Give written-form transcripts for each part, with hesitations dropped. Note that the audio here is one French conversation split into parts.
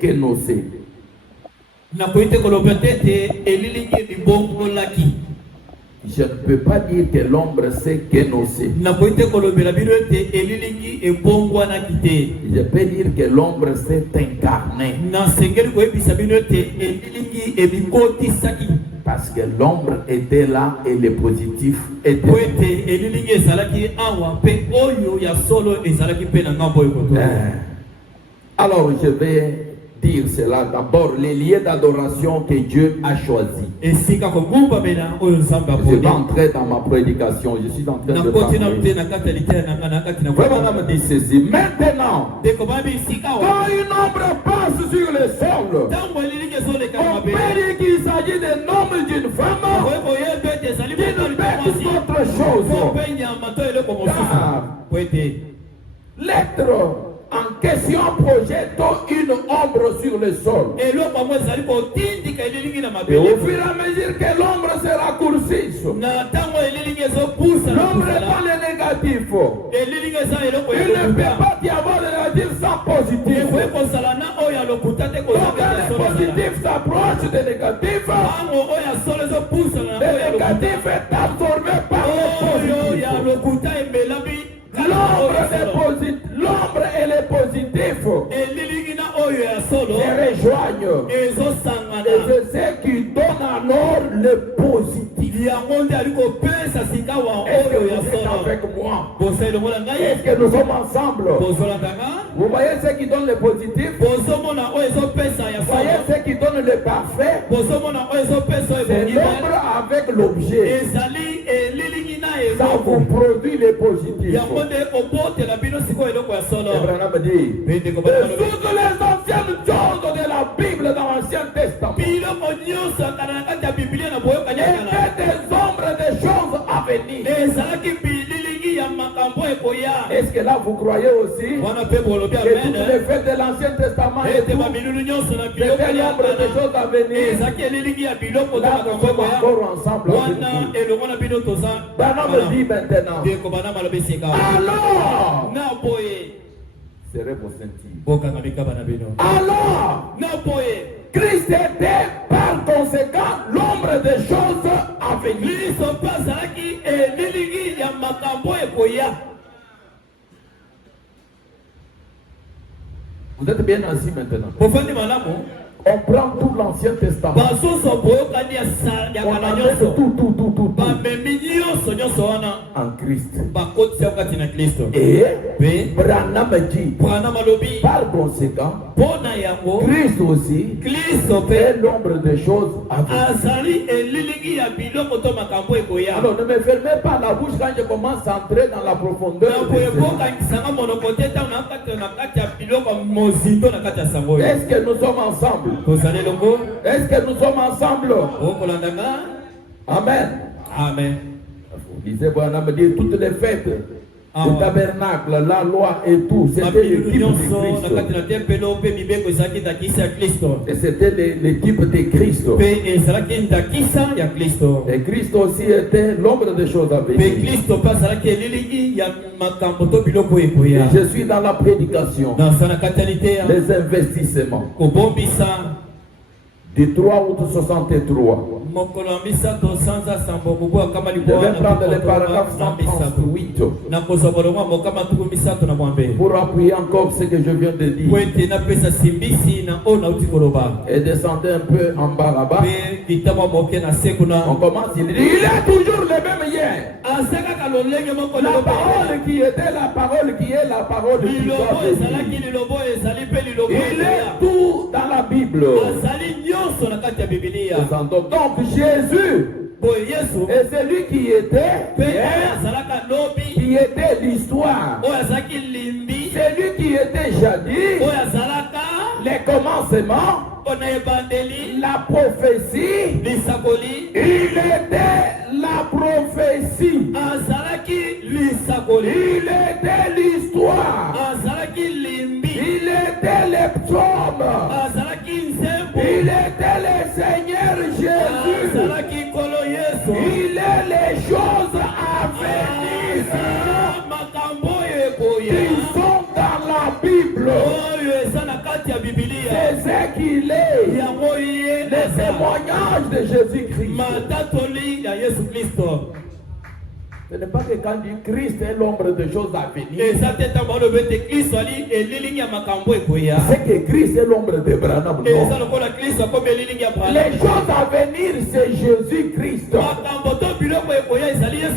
Kenosé. Je ne peux pas dire que l'ombre c'est Kenosé. Je peux dire que l'ombre s'est incarnée. Parce que l'ombre était là et le positif était là. Alors je vais dire cela d'abord, les lieux d'adoration que Dieu a choisis. Je suis pas entré dans ma prédication, je suis en train de parler. Vraiment, me dit ceci. Maintenant, quand une ombre passe sur le sol, on peut dire qu'il s'agit d'un homme et d'une femme, d'une bête ou autre chose. L'être en question projette une ombre sur le sol. Et au fur et à mesure que l'ombre se raccourcisse, l'ombre est dans le négatif. Il ne peut pas y avoir de négatif sans positif. Donc quand le positif s'approche du négatif, le négatif est absorbé par le positif. L'ombre et le positif se rejoignent. Et c'est ce qui donne alors le positif. Est-ce que vous êtes avec moi? Est-ce que nous sommes ensemble? Vous voyez ce qui donne le positif? Vous voyez ce qui donne le parfait? C'est l'ombre avec l'objet. Ça vous produit le positif. Abraham dit, toutes les anciennes choses de la Bible dans l'Ancien Testament étaient des ombres des choses à venir. Est-ce que là vous croyez aussi que toutes les fêtes de l'Ancien Testament étaient l'ombre des choses à venir? Là nous sommes encore ensemble. Abraham dit maintenant, alors serez vos sentir. Alors Christ était par conséquent l'ombre des choses à venir. Vous êtes bien assis maintenant. On prend tout l'Ancien Testament. On amène tout en Christ. Et Branham dit, par conséquent, Christ aussi est l'ombre des choses à venir. Alors ne me fermez pas la bouche quand je commence à entrer dans la profondeur. Est-ce que nous sommes ensemble? Est-ce que nous sommes ensemble? Amen. Amen. Vous disiez, Branham dit, toutes les fêtes, le tabernacle, la loi et tout, c'était l'équipe de Christ. Et c'était l'équipe de Christ. Et Christ aussi était l'ombre des choses à venir. Et je suis dans la prédication, les investissements. Du 3 août 63. Je vais prendre le paragraphe 138 pour appuyer encore ce que je viens de dire. Et descendez un peu en bas là-bas. On commence, il dit, il est toujours le même hier. La parole qui était la parole qui est la parole qui doit venir. Il est tout dans la Bible. Donc Jésus est celui qui était l'histoire, celui qui était jadis, les commencements, la prophétie. Il était la prophétie. Il était l'histoire. Il était le psaume. Il était le Seigneur Jésus. Il est les choses à venir qui sont dans la Bible. c'est ce qu'il est. Le témoignage de Jésus-Christ. Ce n'est pas que quand dit Christ est l'ombre de choses à venir. C'est que Christ est l'ombre de Branham. Les choses à venir, c'est Jésus-Christ.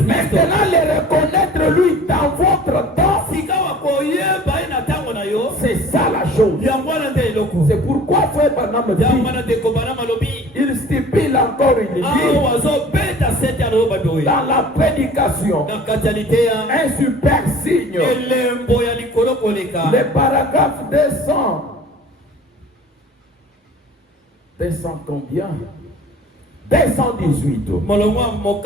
Maintenant, les reconnaître lui dans votre temps, c'est ça la chose. C'est pourquoi frère Branham dit, il stipule encore une idée dans la prédication. Un super signe. Le paragraphe 200 combien? 218. Croyez-vous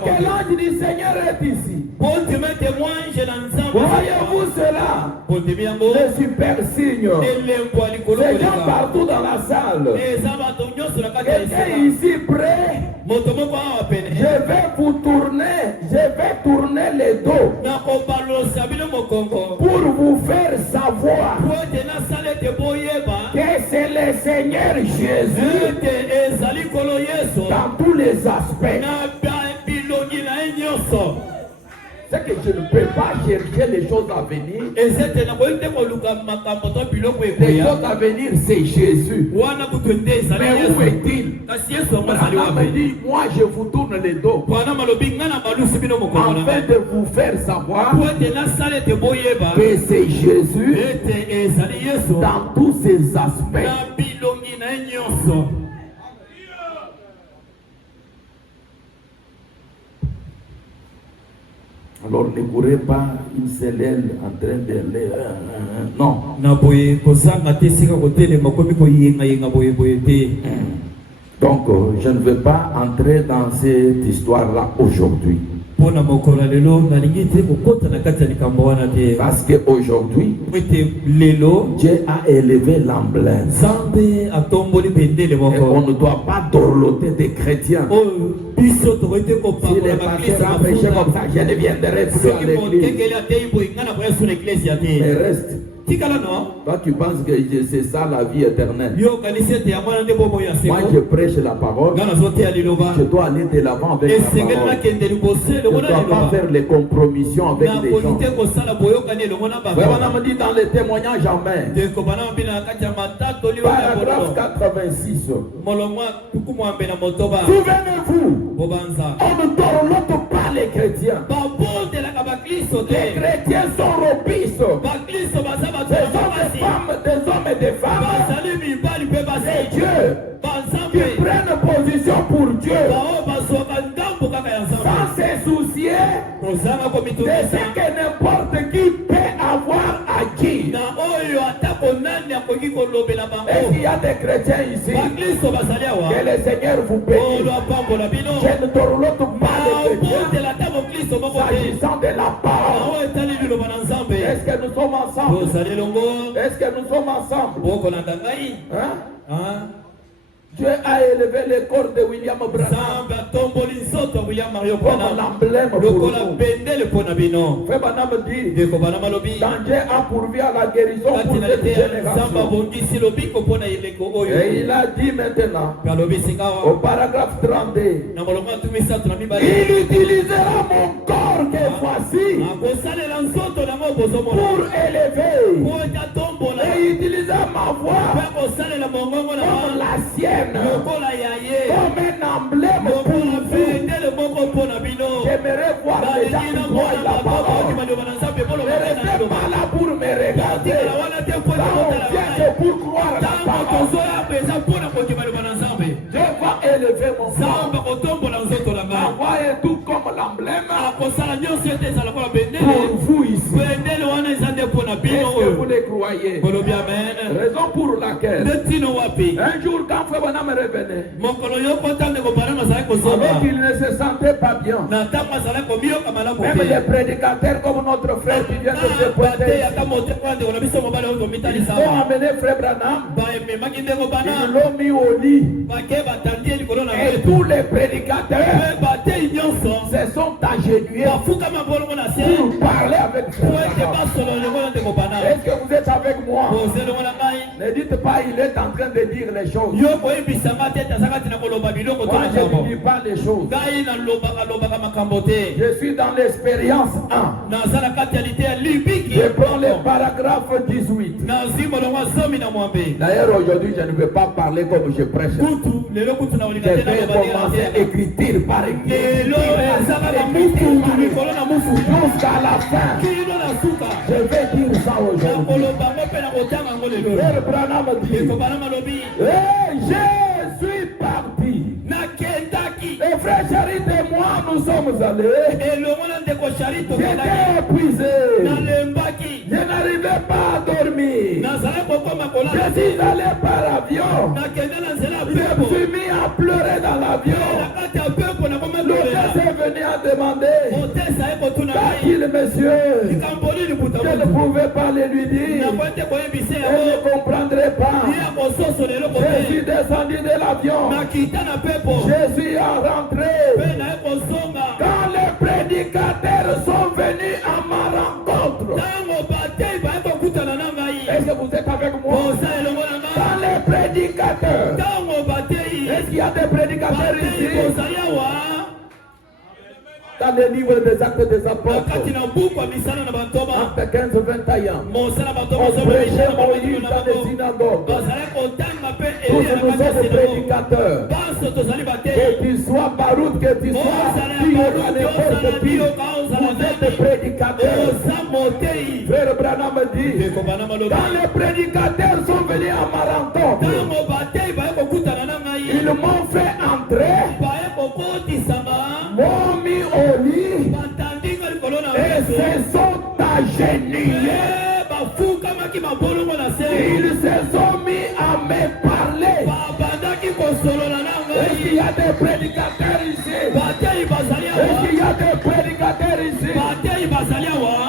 que l'ange du Seigneur est ici? Croyez-vous cela? Le super signe. Les gens partout dans la salle. Quelqu'un ici prêt? Je vais vous tourner. Je vais tourner les dos pour vous faire savoir que c'est le Seigneur Jésus dans tous les aspects. C'est que je ne peux pas chercher les choses à venir. Les choses à venir, c'est Jésus. Mais où est-il? Branham dit, moi je vous tourne les dos afin de vous faire savoir que c'est Jésus dans tous ses aspects. Alors ne courez pas une seule aile en train de les... Non. Donc je ne veux pas entrer dans cette histoire-là aujourd'hui. Parce qu'aujourd'hui, Dieu a élevé l'emblème. Et on ne doit pas dorloter des chrétiens. Si les pasteurs a prêché comme ça, je ne viendrai plus à l'église. Mais reste. Toi tu penses que c'est ça la vie éternelle. Moi je prêche la parole. Je dois aller de l'avant avec la parole. Je ne dois pas faire les compromissions avec les gens. On me dit dans les témoignages en main. Paragraphe 86. Souvenez-vous, on ne dorlote pas les chrétiens. Les chrétiens sont robistes. Des hommes et des femmes et Dieu qui prennent position pour Dieu sans se soucier de ce que n'importe qui peut avoir à dire. Est-ce qu'il y a des chrétiens ici? Que le Seigneur vous bénisse. Je ne dorlote pas les chrétiens s'agissant de la parole. Est-ce que nous sommes ensemble? Est-ce que nous sommes ensemble? Hein? Dieu a élevé le corps de William Branham comme l'emblème pour nous. Frère Branham dit, quand Dieu a pourvu à la guérison pour cette génération. Et il a dit maintenant, au paragraphe 32, il utilisera mon corps que voici pour élever. Et il utilisera ma voix comme la sienne. Comme un emblème pour vous. J'aimerais voir les gens qui croient la parole. Ne restez pas là pour me regarder. Là on vient que pour croire la parole. Je vais élever mon sang. Ma voix est tout comme l'emblème pour vous ici. Est-ce que vous les croyez? Raison pour laquelle un jour quand Frère Branham revenait, alors qu'il ne se sentait pas bien, même les prédicateurs comme notre frère qui vient de se pointer, ils ont amené Frère Branham, ils l'ont mis au lit, et tous les prédicateurs se sont agenouillés pour parler avec Frère Branham. Est-ce que vous êtes avec moi? Ne dites pas il est en train de dire les choses. Moi je ne dis pas les choses. Je suis dans l'expérience 1. Je prends le paragraphe 18. D'ailleurs aujourd'hui je ne vais pas parler comme je prêche. Je vais commencer écriture par écriture. Jusqu'à la fin. Je vais dire ça aujourd'hui. Frère Branham dit, je suis parti. Et frère Charit et moi, nous sommes allés. J'étais épuisé. Je n'arrivais pas à dormir. Je suis allé par avion. Je me suis mis à pleurer dans l'avion. L'hôtesse est venu à demander. Qu'il monsieur, je ne pouvais pas le lui dire. Elle ne comprendrait pas. Je suis descendu de l'avion. Je suis rentré. Quand les prédicateurs sont venus à ma rencontre. Est-ce que vous êtes avec moi? Quand les prédicateurs. Est-ce qu'il y a des prédicateurs ici? Dans le livre des Actes des Apôtres, Actes 15, 21, on prêchait Moïse dans les synagogues. Tous nous sommes prédicateurs. Que tu sois Baruch, que tu sois Pio, n'importe qui, vous êtes prédicateurs. Frère Branham dit, quand les prédicateurs sont venus à ma rencontre, ils m'ont fait entrer, m'ont mis au lit et se sont agenouillés. Ils se sont mis à me parler. Est-ce qu'il y a des prédicateurs ici? Est-ce qu'il y a des prédicateurs ici?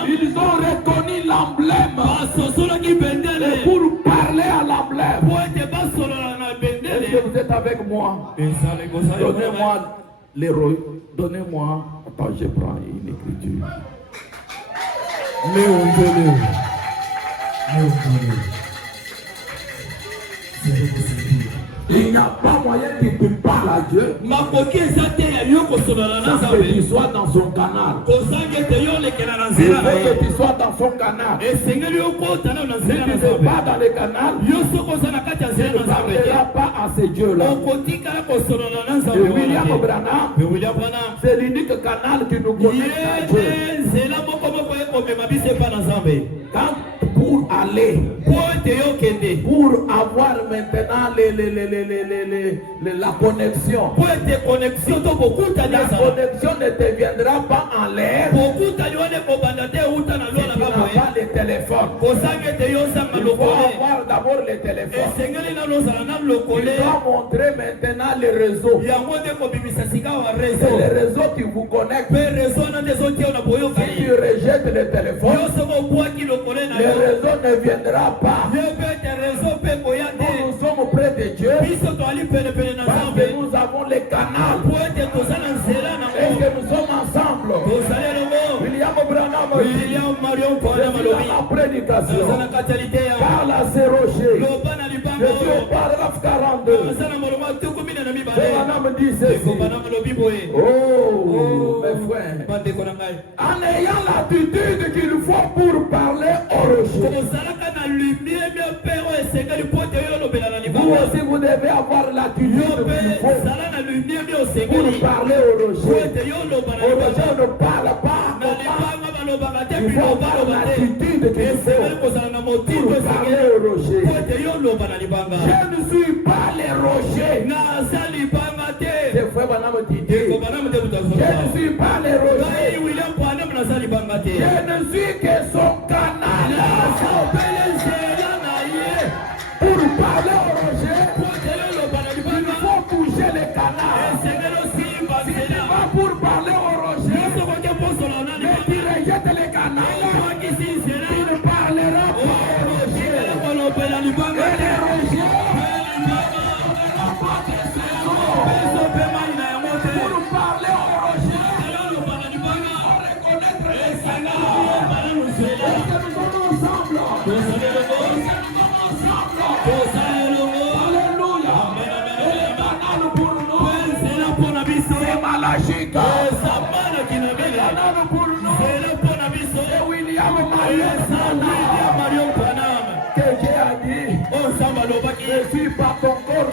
Ils ont reconnu l'emblème pour parler à l'emblème. Est-ce que vous êtes avec moi? Donnez-moi l'héros. Donnez-moi. Attends, je prends une écriture. Il n'y a pas moyen que tu parles à Dieu. Il faut que tu sois dans son canal. Il faut que tu sois dans son canal. Si tu n'es pas dans le canal, tu ne parleras pas à ce Dieu-là. Et William Branham, c'est l'unique canal qui nous connecte à Dieu. Quand pour aller, pour avoir maintenant la connexion. La connexion ne te viendra pas en l'air. Si tu n'as pas le téléphone. Il faut avoir d'abord le téléphone. Il doit montrer maintenant le réseau. C'est le réseau qui vous connecte. Si tu rejettes le téléphone, le réseau ne viendra pas. Nous sommes près de Dieu parce que nous avons les canaux. Est-ce que nous sommes ensemble? William Branham, la prédication parle à ces rochers. Je suis au paragraphe 42. Branham dit ceci. Oh, mes frères, en ayant l'attitude qu'il faut pour parler au rocher. Vous aussi vous devez avoir l'attitude qu'il faut pour parler au rocher. Au rocher on ne parle pas. Il faut avoir l'attitude qu'il faut pour parler au rocher. Je ne suis pas le rocher. C'est frère Branham qui dit. Je ne suis pas le rocher. Je ne suis que son canal. Pour parler au rocher, il faut toucher le canal. Si tu vas pour parler au rocher, mais tu rejettes le canal, tu ne parleras pas au rocher. Et le rocher, pour parler au rocher, pour reconnaître les canals. Est-ce que nous sommes ensemble? magique. Pour nous. Et William Marion Branham. Que Dieu a dit. Je suis par ton corps.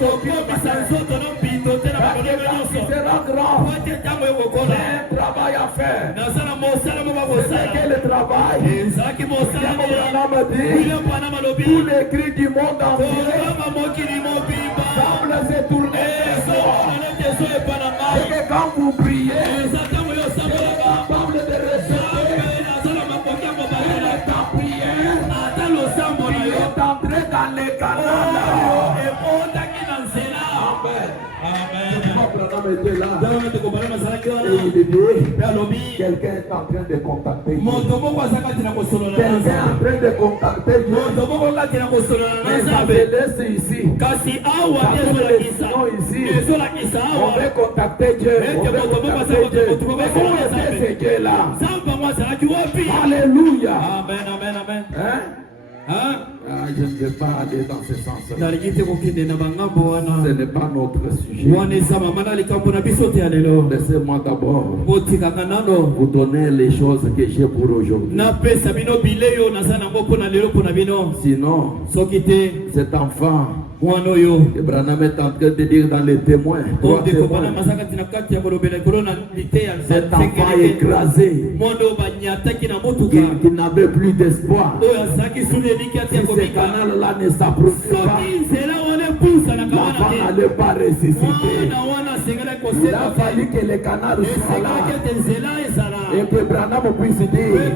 Sera grand. J'ai un travail à faire. C'est quel travail? Tous les cris du monde entier semblent se tourner vers toi. Et que quand vous priez, vous êtes capable de recevoir ta prière qui est entrée dans les canaux. Était là. Et il dit, quelqu'un est en train de contacter Dieu. Quelqu'un est en train de contacter Dieu. Mais ça me laisse ici. Ça me laisse ici. On veut contacter Dieu. On veut contacter Dieu. Mais comment est-ce ce Dieu-là? Alléluia. Amen, amen, amen. Hein? Hein? Ah, je ne vais pas aller dans ce sens-là. Ce n'est pas notre sujet. Laissez-moi d'abord vous donner les choses que j'ai pour aujourd'hui. Sinon, cet enfant que Branham est en train de dire dans les témoins, cet enfant écrasé qui n'avait plus d'espoir. Si ce canal-là ne s'approprie pas, l'enfant n'allait pas ressusciter. Il a fallu que le canal soit là et que Branham puisse dire,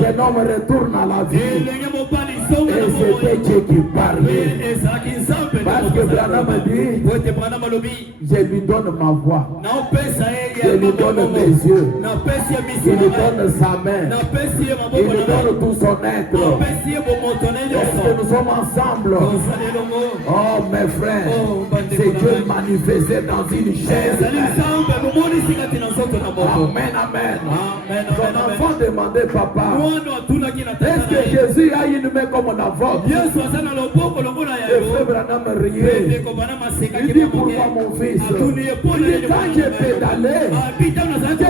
jeune homme retourne à la vie. Et c'était Dieu qui parlait. Parce que Branham dit, je lui donne ma voix, je lui donne mes yeux, je lui donne sa main, je lui donne tout son être. Est-ce que nous sommes ensemble? Oh mes frères, c'est Dieu manifesté dans une chaise. Amen, amen. Son enfant demandait, papa, est-ce que Jésus a une main comme la vôtre? Et frère Branham riait. Il dit, pourquoi mon fils? Il dit, quand j'ai pédalé, j'ai demandé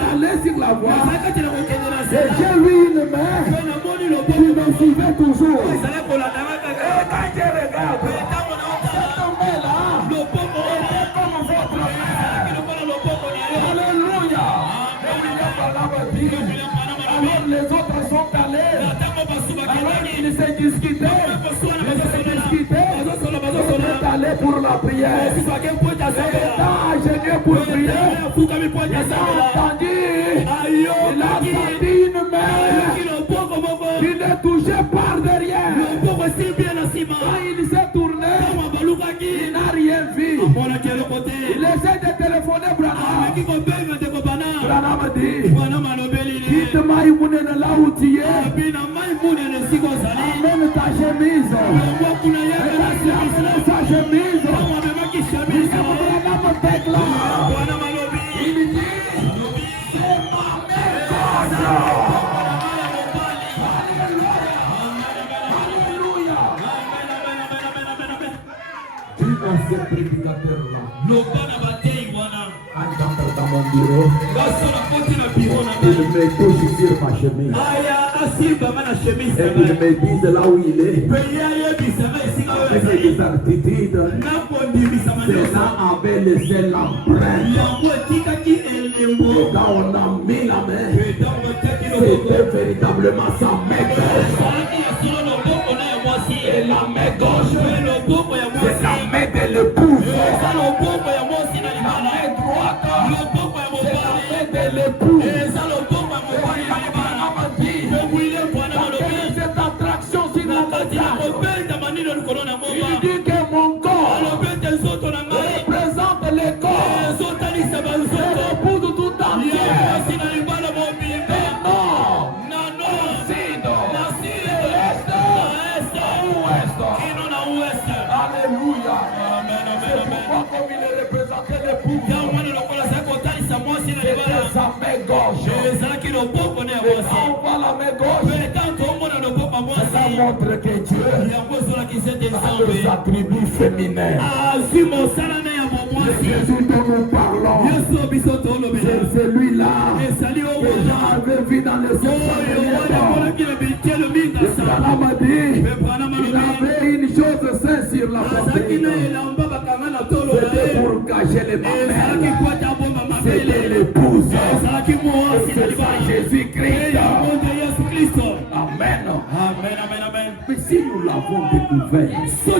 d'aller sur la voie. Et j'ai vu une main qui me suivait toujours. Et quand je regarde, cette main-là était comme votre main. Alléluia. Alors les autres sont allés. Alors ils se discutaient. Ils sont allés pour la prière. Et étant ingénieux pour prier, il a entendu une main qui ne touchait par derrière. Quand il s'est tourné, il n'a rien vu. Il essaie de téléphoner Branham. Branham dit, quitte Maïmoune là où tu es. Amène ta chemise. Amène sa chemise. Branham déclare. Il dit, c'est ma mère. Alléluia. Tu as ce prédicateur-là. Dans mon bureau, il me touche sur ma chemise. Et il me dit là où il est. Avec des certitudes, cela avait laissé l'empreinte. Et quand on a mis la main, c'était véritablement sa main gauche. Et la main gauche, c'est la main de l'épouse. La main droite, c'est la main de l'épouse. Cette attraction sur la montagne, il dit que mon corps représente le corps de l'épouse tout entier. Alléluia. C'est pourquoi comme il est représenté l'épouse, c'était sa main gauche. Et quand on voit la main gauche, ça montre que Dieu a des attributs féminins. Jésus dont nous parlons, c'est celui-là que Jean avait vu dans les 700 derniers temps. Le Branham a dit, il avait une chose sainte sur la poitrine. C'était pour cacher les mamelles. C'était l'épouse. C'est ça Jésus-Christ. Amen. Mais si nous l'avons découvert, si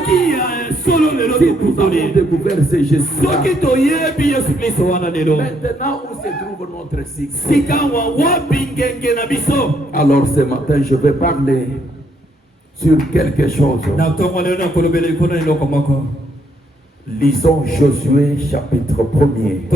nous avons découvert c'est Jésus. Maintenant où se trouve notre cycle? Alors ce matin je vais parler sur quelque chose. Lisons Josué chapitre 1er.